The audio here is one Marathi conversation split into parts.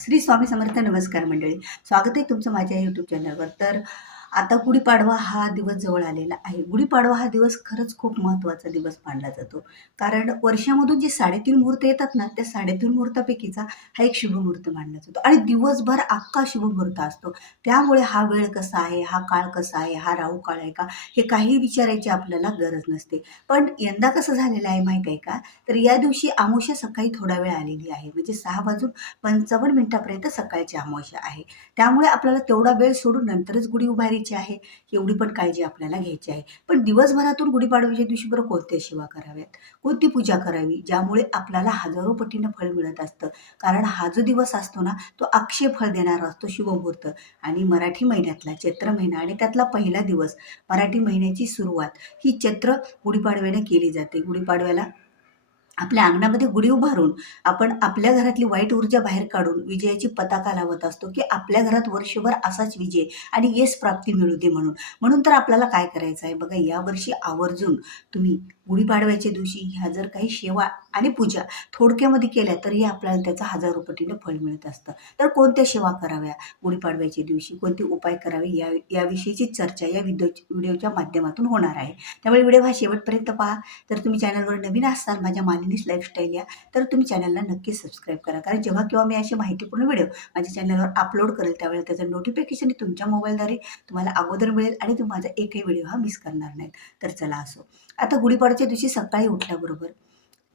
श्री स्वामी समर्थ. नमस्कार मंडळी, स्वागत आहे तुमचं माझ्या यूट्यूब चॅनलवर. तर आता गुढीपाडवा हा दिवस जवळ आलेला आहे. गुढीपाडवा हा दिवस खरंच खूप महत्त्वाचा दिवस मानला जातो, कारण वर्षामधून जे 3.5 मुहूर्त येतात ना, त्या 3.5 मुहूर्तापैकीचा हा एक शुभमुहूर्त मानला जातो आणि दिवसभर अख्खा शुभमुहूर्त असतो. त्यामुळे हा वेळ कसा आहे, हा काळ कसा आहे, हा राहू काळ आहे का, हे काही विचारायची आपल्याला गरज नसते. पण यंदा कसं झालेलं आहे माहीत आहे का? तर या दिवशी अमावस्या सकाळी थोडा वेळ आलेली आहे, म्हणजे 6:55 सकाळची अमावस्या आहे. त्यामुळे आपल्याला तेवढा वेळ सोडून नंतरच गुढी उभारायची आहे, एवढी पण काळजी आपल्याला घ्यायची आहे. पण दिवसभरातून गुढीपाडव्याच्या दिवशी बरं कोणत्या सेवा कराव्यात, कोणती पूजा करावी, ज्यामुळे आपल्याला हजारो पटीनं फळ मिळत असतं. कारण हा जो दिवस असतो ना, तो अक्षय फळ देणारा असतो, शुभमुहूर्त. आणि मराठी महिन्यातला चैत्र महिना आणि त्यातला पहिला दिवस, मराठी महिन्याची सुरुवात ही चैत्र गुढीपाडव्याने केली जाते. गुढीपाडव्याला आपल्या अंगणामध्ये गुढी उभारून आपण आपल्या घरातली वाईट ऊर्जा बाहेर काढून विजयाची पताका लावत असतो, की आपल्या घरात वर्षभर असाच विजय आणि यश प्राप्ती मिळू दे म्हणून. म्हणून तर आपल्याला काय करायचं आहे बघा, यावर्षी आवर्जून तुम्ही गुढीपाडव्याच्या दिवशी ह्या जर काही सेवा आणि पूजा थोडक्यामध्ये केल्या तरी आपल्याला त्याचं हजारो पटीनं फळ मिळत असतं. तर कोणत्या सेवा कराव्या गुढीपाडव्याच्या दिवशी, कोणते उपाय करावे, याविषयीची चर्चा या व्हिडिओच्या माध्यमातून होणार आहे. त्यामुळे व्हिडिओ हा शेवटपर्यंत पहा. तर तुम्ही चॅनलवर नवीन असाल, माझ्या मालिनीज लाईफस्टाईल या, तर तुम्ही चॅनलला नक्की सबस्क्राईब करा. कारण जेव्हा केव्हा मी अशी माहितीपूर्ण व्हिडिओ माझ्या चॅनलवर अपलोड करेल त्यावेळेला त्याचं नोटिफिकेशन तुमच्या मोबाईलद्वारे तुम्हाला अगोदर मिळेल आणि तुम्ही माझा एकही व्हिडिओ हा मिस करणार नाहीत. तर चला असो, आता गुढीपाडव्याच्या दिवशी सकाळी उठल्याबरोबर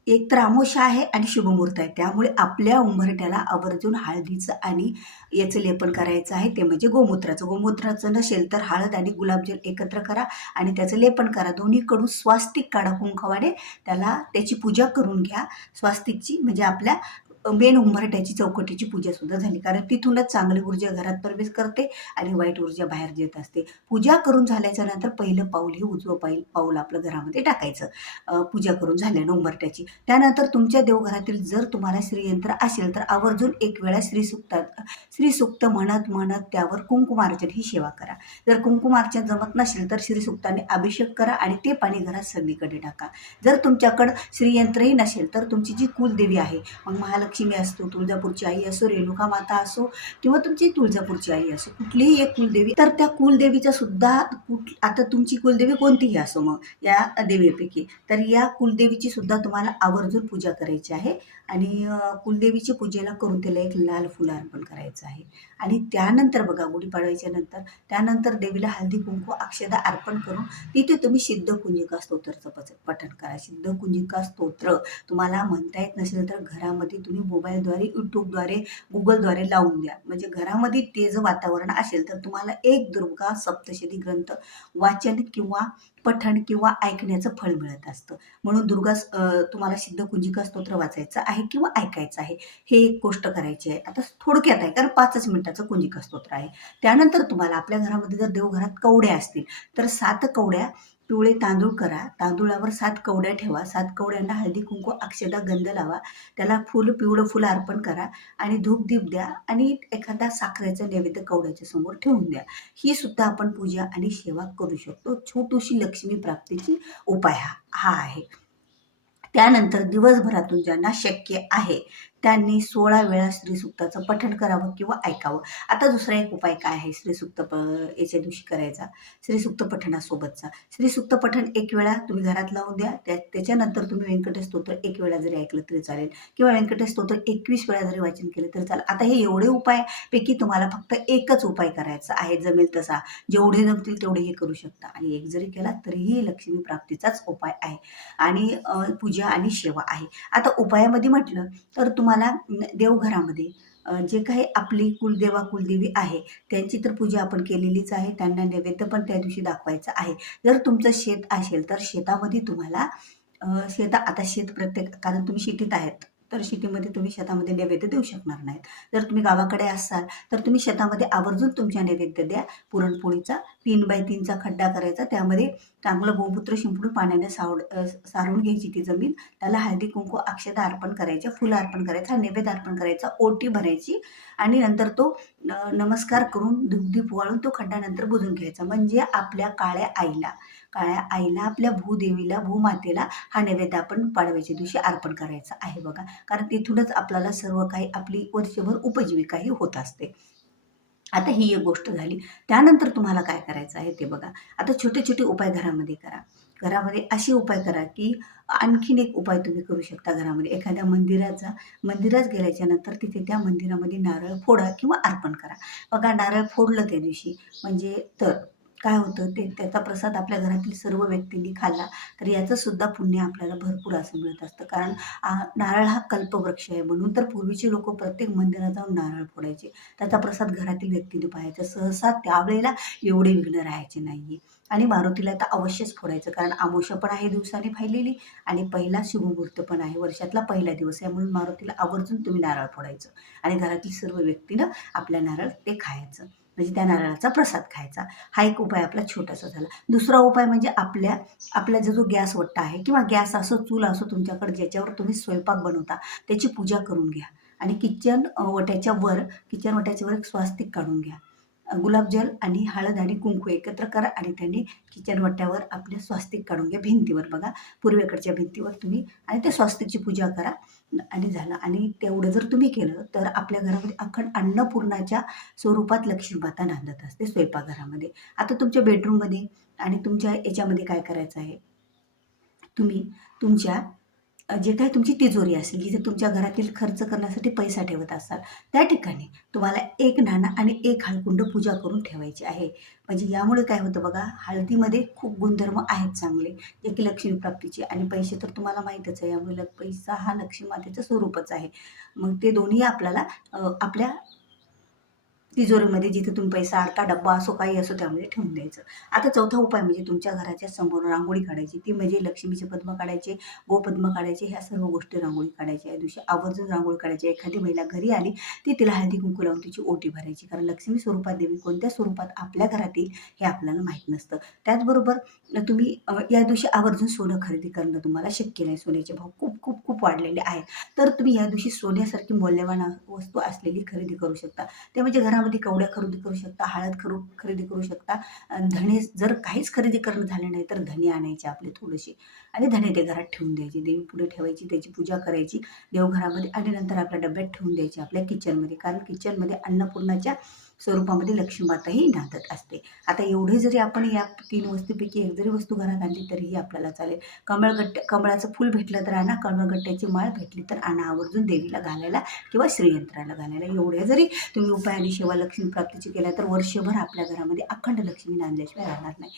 एक तर अमावस्या आहे आणि शुभमुहूर्त आहे, त्यामुळे आपल्या उंबरठ्याला आवर्जून हळदीचं आणि याचं लेपन करायचं आहे, ते म्हणजे गोमूत्राचं. गोमूत्राचं नसेल तर हळद आणि गुलाबजल एकत्र करा आणि त्याचं लेपन करा. दोन्हीकडून स्वास्तिक काढा कुंकवाने, त्याची पूजा करून घ्या स्वास्तिकची. म्हणजे आपल्या मेन उंबरठ्याची चौकटीची पूजा सुद्धा झाली, कारण तिथूनच चांगली ऊर्जा घरात प्रवेश करते आणि वाईट ऊर्जा बाहेर येत असते. पूजा करून झाल्याच्या नंतर पहिलं पाऊल हे उजवं पाऊल आपलं घरामध्ये टाकायचं, पूजा करून झाल्यानं उंबरठ्याची. त्यानंतर तुमच्या देवघरातील जर तुम्हाला श्रीयंत्र असेल तर आवर्जून एक वेळा श्रीसूक्त म्हणत म्हणत त्यावर कुंकुमार्चन ही सेवा करा. जर कुंकुमार्चन जमत नसेल तर श्रीसूक्ताने अभिषेक करा आणि ते पाणी घरात सगळीकडे टाका. जर तुमच्याकडं श्रीयंत्रही नसेल तर तुमची जी कुलदेवी आहे, मग महालक्ष्मी असतो, तुळजापूरची आई असो, रेणुका माता असो, किंवा तुमची तुळजापूरची आई असो, कुठलीही एक कुलदेवी, तर त्या कुलदेवीचा सुद्धा आता तुमची कुलदेवी कोणतीही असो मग या देवीपैकी, तर या कुलदेवीची सुद्धा तुम्हाला आवर्जून पूजा करायची आहे. आणि कुलदेवीची पूजेला करून त्याला एक लाल फुल अर्पण करायचं आहे. आणि त्यानंतर बघा, गुढीपाडव्याच्या नंतर त्यानंतर देवीला हळदी कुंकू अक्षदा अर्पण करून तिथे तुम्ही सिद्धकुंजिका स्तोत्राचं पठण करा. सिद्धकुंजिका स्तोत्र तुम्हाला म्हणता येत नसेल तर घरामध्ये तुम्ही मोबाईलद्वारे, यूट्यूबद्वारे, गुगलद्वारे लावून द्या. म्हणजे घरामध्ये ते जर वातावरण असेल तर तुम्हाला एक दुर्गा सप्तशती ग्रंथ वाचन किंवा पठण किंवा ऐकण्याचं फळ मिळत असतं. म्हणून तुम्हाला सिद्धकुंजिका स्तोत्र वाचायचं आहे किंवा ऐकायचं आहे, हे एक गोष्ट करायची आहे. आता थोडक्यात आहे, कारण 5च मिनिटाचं कुंजिका स्तोत्र आहे. त्यानंतर तुम्हाला आपल्या घरामध्ये जर देवघरात कवड्या असतील तर 7 कवड्या पिवळे तांदूळ करा. तांदूळावर 7 कवड्या ठेवा. 7 कवड्यांना हळदी कुंकू अक्षदा गंध लावा. त्याला पिवळं फुल अर्पण करा आणि धूप-दीप द्या आणि एखादा साखरेचा नैवेद्य कवड्याच्या समोर ठेवून द्या. ही सुद्धा आपण पूजा आणि सेवा करू शकतो. छोटीशी लक्ष्मी प्राप्तीची उपाय हा आहे. त्यानंतर दिवसभरातून ज्यांना शक्य आहे त्यांनी 16 वेळा श्रीसूक्ताचं पठण करावं किंवा ऐकावं. आता दुसरा एक उपाय काय आहे श्रीसूक्त याच्या दिवशी करायचा, श्रीसूक्त पठणासोबतचा. श्रीसूक्त पठण एक वेळा तुम्ही घरात लावून द्या. त्याच्यानंतर तुम्ही व्यंकटेश स्तोत्र एक वेळा जरी ऐकलं तरी चालेल, किंवा व्यंकटेश स्तोत्र 21 वेळा जरी वाचन केलं तरी चालेल. आता हे एवढे उपायपैकी तुम्हाला फक्त एकच उपाय करायचा आहे, जमेल तसा. जेवढे जमतील तेवढे हे करू शकता आणि एक जरी केला तरीही लक्ष्मी प्राप्तीचाच उपाय आहे आणि पूजा आणि सेवा आहे. आता उपायामध्ये म्हटलं तर तुम्हाला देवघरामध्ये जे काही आपली कुलदेवी आहे त्यांची तर पूजा आपण केलेलीच आहे. त्यांना नैवेद्य पण त्या दिवशी दाखवायचा आहे. जर तुमचं शेत असेल तर शेतामध्ये तुम्हाला आता शेत कारण तुम्ही शेतीत आहेत, तर शेतीमध्ये तुम्ही शेतामध्ये नैवेद्य देऊ शकणार नाहीत. जर तुम्ही गावाकडे असाल तर तुम्ही शेतामध्ये आवर्जून तुमच्या नैवेद्य द्या. पुरणपोळीचा 3x3चा खड्डा करायचा, त्यामध्ये चांगलं गोमूत्र शिंपडून पाण्याने सारून घ्यायची ती जमीन. त्याला हळदी कुंकू अक्षता अर्पण करायच्या, फुलं अर्पण करायचा, नैवेद्य अर्पण करायचा, ओटी भरायची आणि नंतर तो नमस्कार करून धूपदीप वाळून तो खड्डा नंतर बुजून घ्यायचा. म्हणजे आपल्या काळ्या काळ्या आईला, आपल्या भूदेवीला, भूमातेला हा नैवेद्य आपण पाडव्याच्या दिवशी अर्पण करायचं आहे बघा. कारण तिथूनच आपल्याला सर्व काही आपली वर्षभर उपजीविकाही होत असते. आता ही एक गोष्ट झाली. त्यानंतर तुम्हाला काय करायचं आहे ते बघा. आता छोटे-छोटे उपाय घरामध्ये करा. घरामध्ये असे उपाय करा, की आणखीन एक उपाय तुम्ही करू शकता घरामध्ये. एखाद्या मंदिरात जा. मंदिरात गेल्याच्यानंतर तिथे त्या मंदिरामध्ये नारळ फोडा किंवा अर्पण करा. बघा नारळ फोडलं त्या दिवशी म्हणजे तर काय होतं ते त्याचा प्रसाद आपल्या घरातील सर्व व्यक्तींनी खाल्ला, तर याचं सुद्धा पुण्य आपल्याला भरपूर असं मिळत असतं. कारण नारळ हा कल्पवृक्ष आहे म्हणून तर पूर्वीचे लोकं प्रत्येक मंदिरात जाऊन नारळ फोडायचे. त्याचा प्रसाद घरातील व्यक्तीने पाहायचा. सहसा त्यावेळेला एवढे विघ्न राहायचे नाहीये. आणि मारुतीला तर अवश्यच फोडायचं कारण अमावस्या पण आहे दिवसाने फायलेली आणि पहिला शुभमुहूर्त पण आहे. वर्षातला पहिला दिवस आहे म्हणून मारुतीला आवर्जून तुम्ही नारळ फोडायचं आणि घरातील सर्व व्यक्तीनं आपल्या नारळ ते खायचं. म्हणजे त्या नारळाचा प्रसाद खायचा. हा एक उपाय आपला छोटासा झाला. दुसरा उपाय म्हणजे आपला जो गॅस वट्टा आहे किंवा गॅस असो, चूल असो तुमच्याकडे ज्याच्यावर तुम्ही स्वयंपाक बनवता, त्याची पूजा करून घ्या आणि किचन वट्याच्या वर एक स्वास्तिक काढून घ्या. गुलाबजल आणि हळद आणि कुंकू एकत्र करा आणि त्यांनी किचन वट्यावर आपले स्वास्तिक काढून घ्या भिंतीवर बघा. पूर्वेकडच्या भिंतीवर तुम्ही आणि त्या स्वास्तिकची पूजा करा आणि झालं. आणि तेवढं जर तुम्ही केलं तर आपल्या घरामध्ये अखंड अन्नपूर्णाच्या स्वरूपात लक्ष्मी माता नांदत असते स्वयंपाकघरामध्ये. आता तुमच्या बेडरूममध्ये आणि तुमच्या याच्यामध्ये काय करायचं आहे, तुम्ही तुमच्या जे काही तुमची तिजोरी असेल, जिथे तुमच्या घरातील खर्च करण्यासाठी पैसा ठेवत असाल, त्या ठिकाणी तुम्हाला एक नाणं आणि एक हळकुंड पूजा करून ठेवायची आहे. म्हणजे यामुळे काय होतं बघा, हळदीमध्ये खूप गुणधर्म आहेत चांगले, जे की लक्ष्मी प्राप्तीचे आणि पैसे तर तुम्हाला माहीतच आहे. यामुळे पैसा हा लक्ष्मी मातेचं स्वरूपच आहे. मग ते दोन्ही आपल्याला आपल्या तिजोरीमध्ये जिथे तुम्ही पैसा अडका डब्बा असो काही असो त्यामध्ये ठेवून द्यायचं. आता चौथा उपाय म्हणजे तुमच्या घराच्या समोर रांगोळी काढायची. ती म्हणजे लक्ष्मीचे पद्म काढायचे, गोपद्म काढायचे, ह्या सर्व गोष्टी रांगोळी काढायच्या. या दिवशी आवर्जून रांगोळी काढायची. एखादी महिला घरी आली ती तिला हळदी कुंकू लावून तिची ओटी भरायची. कारण लक्ष्मी स्वरूपात देवी कोणत्या स्वरूपात आपल्या घरात येईल हे आपल्याला माहीत नसतं. त्याचबरोबर तुम्ही या दिवशी आवर्जून सोनं खरेदी करणं तुम्हाला शक्य नाही. सोन्याचे भाव खूप खूप खूप वाढलेले आहेत. तर तुम्ही या दिवशी सोन्यासारखी मौल्यवान वस्तू असलेली खरेदी करू शकता. ते म्हणजे घरामध्ये कवड्या खरेदी करू शकता, हळद खरेदी करू शकता. धणे जर काहीच खरेदी करणं झाले नाही तर धणे आणायचे आपले थोडेसे आणि धणे ते घरात ठेवून द्यायचे. देवी पुढे ठेवायची, त्याची पूजा करायची देवघरामध्ये आणि नंतर आपल्या डब्यात ठेवून द्यायची आपल्या किचनमध्ये. कारण किचनमध्ये अन्नपूर्णाच्या स्वरूपामध्ये लक्ष्मी माताही नांदत असते. आता एवढे जरी आपण या 3 वस्तूपैकी एक जरी वस्तू घरात आणली तरीही आपल्याला चालेल. कमळाचं फूल भेटलं तर आणा, कमळगट्ट्याची माळ भेटली तर आणा आवर्जून देवीला घालायला किंवा श्रीयंत्राला घालायला. एवढ्या जरी तुम्ही उपाय आणि सेवा लक्ष्मी प्राप्तीची केल्या तर वर्षभर आपल्या घरामध्ये अखंड लक्ष्मी नांदल्याशिवाय राहणार नाही.